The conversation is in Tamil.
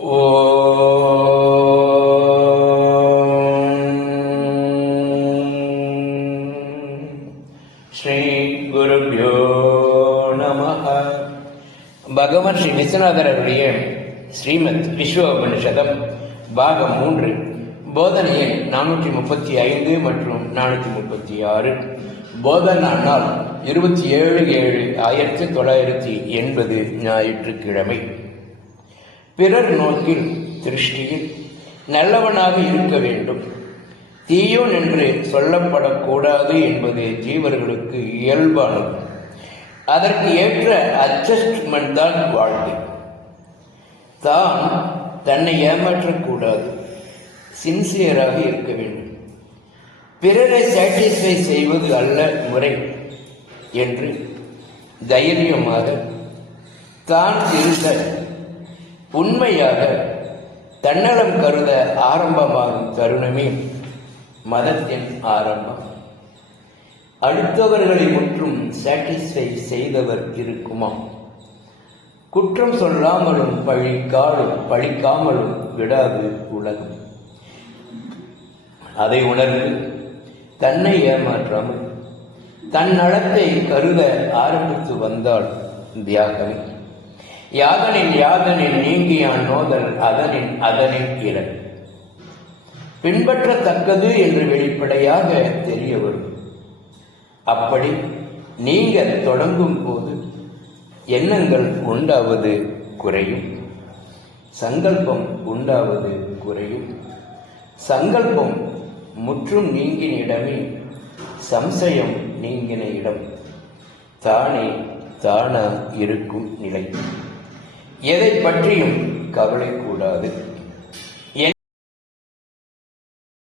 ஓம் ஸ்ரீ நம பகவான் ஸ்ரீ விஸ்வநாதர் அவருடைய ஸ்ரீமத் விஸ்வ உபனிஷதம் பாகம் மூன்று போதனை எண் நானூற்றி முப்பத்தி ஐந்து மற்றும் நானூற்றி முப்பத்தி ஆறு போதனா நாள் இருபத்தி ஏழு ஏழு ஆயிரத்தி தொள்ளாயிரத்தி எண்பது ஞாயிற்றுக்கிழமை. பிறர் நோக்கில் திருஷ்டியில் நல்லவனாக இருக்க வேண்டும். தீயோன் என்று சொல்லப்படக்கூடாது என்பது ஜீவர்களுக்கு இயல்பானது. அதற்கு ஏற்ற அட்ஜஸ்ட்மெண்ட் தான் வாழ்க்கை. தான் தன்னை ஏமாற்றக்கூடாது. சின்சியராக இருக்க வேண்டும். பிறரை சாட்டிஸ்ஃபை செய்வது அல்ல முறை என்று தைரியமாக தான் இருந்த உண்மையாக தன்னலம் கருத ஆரம்பமாகும் தருணமே மதத்தின் ஆரம்பம். அடுத்தவர்களை முற்றும் சாட்டிஸ்ஃபை செய்தவர் இருக்குமா? குற்றம் சொல்லாமலும் பழிக்காலும் பழிக்காமலும் விடாது உலகம். அதை உணர்ந்து தன்னை ஏமாற்றாமல் தன் நலத்தை கருத ஆரம்பித்து வந்தால் தியாகமே. யாதனின் யாதனின் நீங்கியான் நோதல் அதனின் அதனின் இரண் பின்பற்றத்தக்கது என்று வெளிப்படையாக தெரிய வரும் அப்படி நீங்க தொடங்கும் போது எண்ணங்கள் உண்டாவது குறையும். சங்கல்பம் உண்டாவது குறையும். சங்கல்பம் முற்றும் நீங்கின இடமே சம்சயம் நீங்கின இடம். தானே தானா இருக்கும் நிலை. எதை பற்றியும் கவலை கூடாது